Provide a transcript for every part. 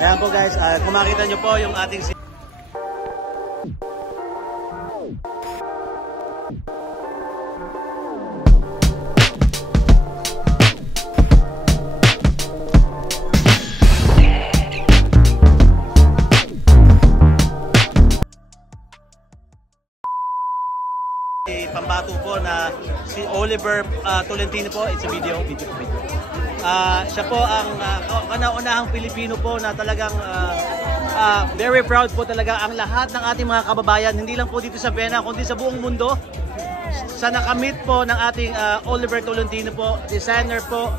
Ayan po guys, kung makita nyo po yung ating pambato po na si Oliver Tolentino po. It's a video. Siya po ang kanaunahang Pilipino po na talagang very proud po talaga ang lahat ng ating mga kababayan, hindi lang po dito sa Vienna kundi sa buong mundo, sa nakamit po ng ating Oliver Tolentino po, designer po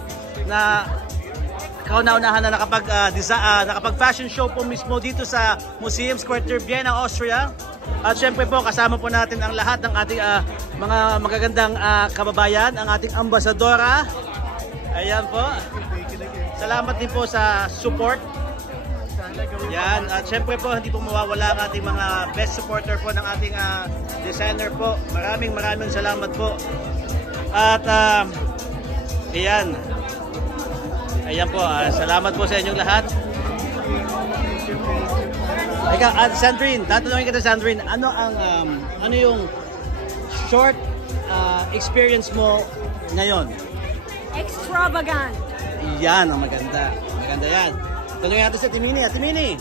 na kauna-unahan na nakapag fashion show po mismo dito sa Museumsquartier Vienna, Austria. At syempre po kasama po natin ang lahat ng ating mga magagandang kababayan, ang ating ambasadora. Ayan po. Salamat din po sa support. Yan. At syempre po hindi po mawawala ang ating mga best supporter po ng ating designer po. Maraming salamat po. At ayan. Ayan po. Salamat po sa inyong lahat. Sandrine, tatanungin kita Sandrine, ano yung short experience mo ngayon? Extravagant. Yan ang maganda. Maganda yan. Tanungin natin sa Timini. Timini,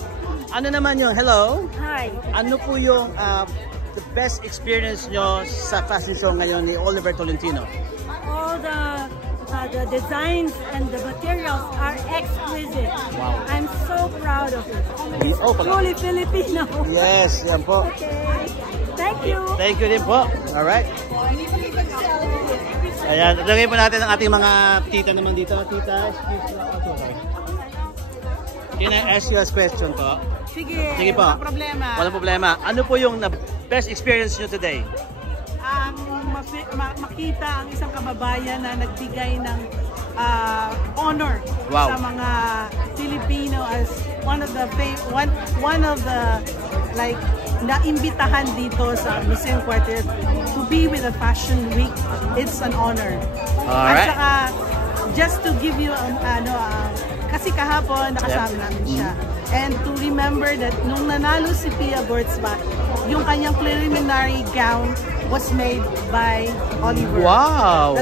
ano naman yung, hello? Hi. Ano po yung the best experience nyo sa fashion show ngayon ni Oliver Tolentino? All the designs and the materials are exquisite. Wow. I'm so proud of it. Oh, truly Filipino. Yes, yan po. Okay. Thank you. Thank you din po. Alright. Ayan, tanungin po natin ang ating mga tita naman dito. Tita, excuse me. Can I ask you a question po? Sige, sige po. walang problema. Walang problema. Ano po yung best experience nyo today? Makita ang isang kababayan na nagbigay ng honor sa mga Filipino as one of the like naimbitahan dito sa Museumsquartier to be with the Fashion Week. It's an honor. Alright. At saka, just to give you kasi kahapon nakasama namin siya. And to remember that nung nanalo si Pia Wurtzbach, yung kanyang preliminary gown was made by Oliver. Wow!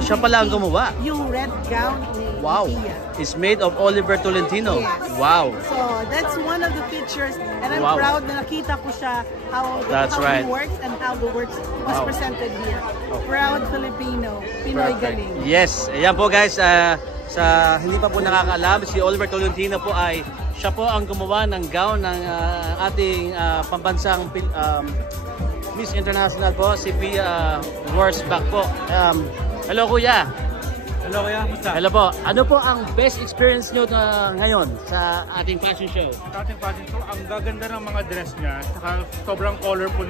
Siya pala ang gumawa. Yung red gown ni Pia. It's made of Oliver Tolentino. Yes. Wow! So that's one of the pictures, and I'm proud na nakita ko siya how he works and how the works was presented here. Proud Filipino, Pinoy galing. Yes, ayan po guys. Sa hindi pa po nakakaalam, si Oliver Tolentino po ay siya po ang gumawa ng gown ng ating pambansang Miss International po, si Pia Wurtzbach po. Hello kuya. Hello kuya, musta? Hello po. Ano po ang best experience nyo ngayon sa ating fashion show? Sa ating fashion show, ang gaganda ng mga dress niya, saka sobrang colorful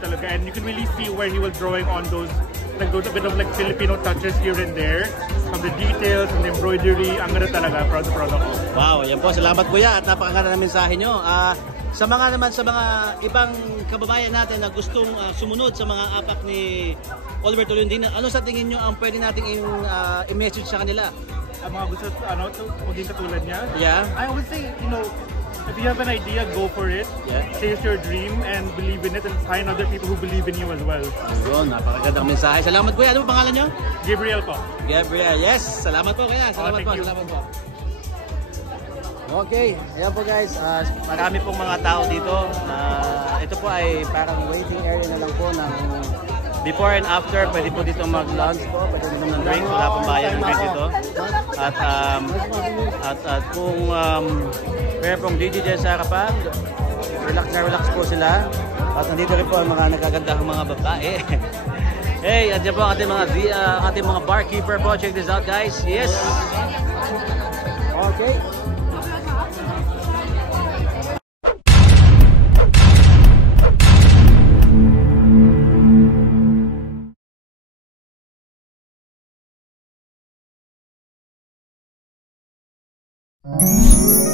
talaga, and you can really see where he was drawing on those a bit of like Filipino touches here and there, from the details and the embroidery. Ang ganda talaga, proud ako. Wow, yan po, salamat kuya at napakaganda ng mensahe nyo. Sa mga ibang kababayan natin na gustong sumunod sa mga apak ni Oliver Tolentino, ano sa tingin nyo ang pwede nating i-message sa kanila? Ang mga gusto maging katulad niya? Yeah. I would say, if you have an idea, go for it. Yeah. Chase your dream and believe in it, and find other people who believe in you as well. Yun, napakagandang mensahe. Salamat kuya. Ano po pangalan nyo? Gabriel po. Gabriel, yes. Salamat po kuya. Salamat po. Salamat po. Okay, ayan po guys, marami pong mga tao dito. Ito po ay parang waiting area na lang po ng before and after. Pwede po dito mag-lunch po, pwede dito ng drink, wala pong bayan ng drink dito. At kung meron pong DJ dyan sa harapan, relax po sila. At nandito rin po ang mga nagagandang mga babae. Hey, at dyan po ang ating mga barkeeper po. Check this out guys. Yes! Okay. Mm-hmm.